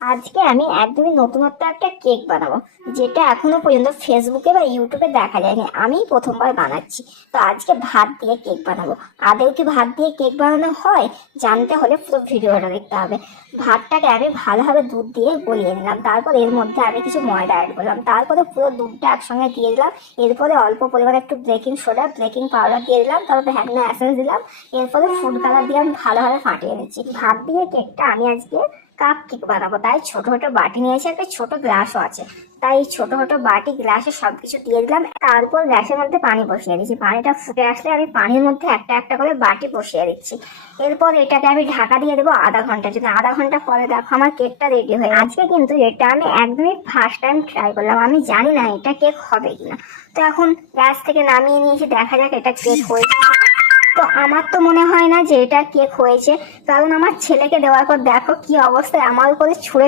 আজকে আমি একদমই নতুনত্ব একটা কেক বানাবো, যেটা এখনো পর্যন্ত ফেসবুকে বা ইউটিউবে দেখা যায়নি। আমি প্রথমবার বানাচ্ছি। তো আজকে ভাত দিয়ে কেক বানাবো। আদৌ কি ভাত দিয়ে কেক বানানো হয় জানতে হলে পুরো ভিডিওটা দেখতে হবে। ভাতটাকে আমি ভালোভাবে দুধ দিয়ে গলিয়ে নিলাম, তারপর এর মধ্যে আমি কিছু ময়দা অ্যাড করলাম, তারপরে পুরো দুধটা একসঙ্গে দিয়ে দিলাম। এরপরে অল্প পরিমাণে একটু বেকিং সোডা, বেকিং পাউডার দিয়ে দিলাম, তারপর ভ্যানিলা এসেন্স দিলাম। এরপরে ফুড কালার দিয়ে আমি ভালোভাবে ফাটিয়ে নিচ্ছি। ভাত দিয়ে কেকটা আমি আজকে কাপ কেক বানাবো, তাই ছোট ছোট বাটি নিয়েছি, একটা ছোট গ্লাসও আছে। তাই ছোট ছোট বাটি গ্লাসে সবকিছু দিয়ে দিলাম। তারপর গ্যাসের মধ্যে পানি বসিয়ে দিচ্ছি। পানিটা ফুটে আসলে আমি পানির মধ্যে একটা একটা করে বাটি বসিয়ে দিচ্ছি। এরপর এটাকে আমি ঢাকা দিয়ে দেবো আধা ঘন্টার জন্য। আধা ঘন্টা পরে দেখো আমার কেকটা রেডি হয়ে গেছে। আজকে কিন্তু এটা আমি একদমই ফার্স্ট টাইম ট্রাই করলাম, আমি জানি না এটা কেক হবে কিনা। তো এখন গ্যাস থেকে নামিয়ে নিয়েছি, দেখা যাক এটা কেক হয়েছে। তো আমার তো মনে হয় না যে এটা কেক হয়েছে, কারণ আমার ছেলেকে দেওয়ার পর দেখো কি অবস্থায় আমার উপরে ছুঁড়ে